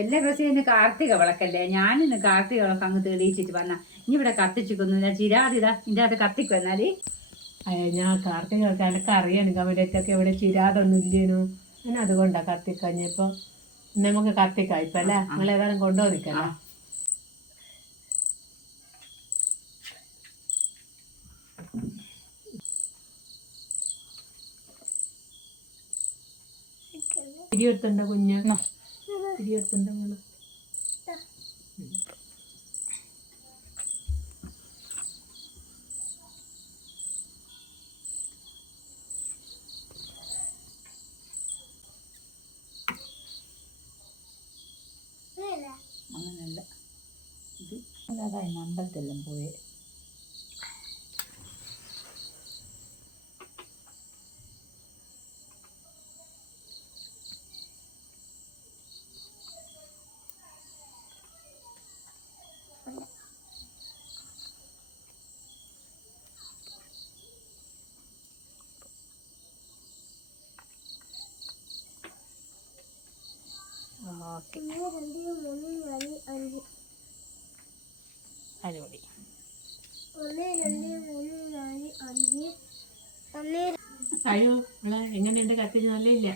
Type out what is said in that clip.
എല്ലാ ദിവസവും ഇന്ന് കാർത്തിക വിളക്കല്ലേ? ഞാനിന്ന് കാർത്തിക വിളക്ക് അങ്ങ് തെളിയിച്ചിട്ട് വന്ന. ഇനി ഇവിടെ കത്തിച്ചിക്കൊന്നു ഞാൻ ചിരാതിതാ ഇതിന്റെ അത് കത്തിക്കു എന്നാൽ. അയ്യ ഞാൻ കാർത്തികൾക്ക് എനിക്ക് അറിയാനും കവലത്തൊക്കെ ഇവിടെ ചിരാതൊന്നും ഇല്ലേനു. ഞാൻ അതുകൊണ്ടാ കത്തിക്കഞ്ഞിപ്പോ നമുക്ക് കത്തിക്കാം. ഇപ്പൊ അല്ലേ? നിങ്ങൾ ഏതായാലും കൊണ്ടുവന്നിക്കല്ലോ തിരിയെടുത്തുണ്ടോ കുഞ്ഞ്? തിരിയെടുത്തുണ്ടോ നിങ്ങൾ? അങ്ങനല്ല ഇത് അതാ ഇന്ന് അമ്പലത്തെല്ലാം പോയി. ഓക്കെ. അടിപൊളി. അയ്യോ നിങ്ങളെ എങ്ങനെയുണ്ട് കത്തിരി നല്ലയില്ല. ഇല്ല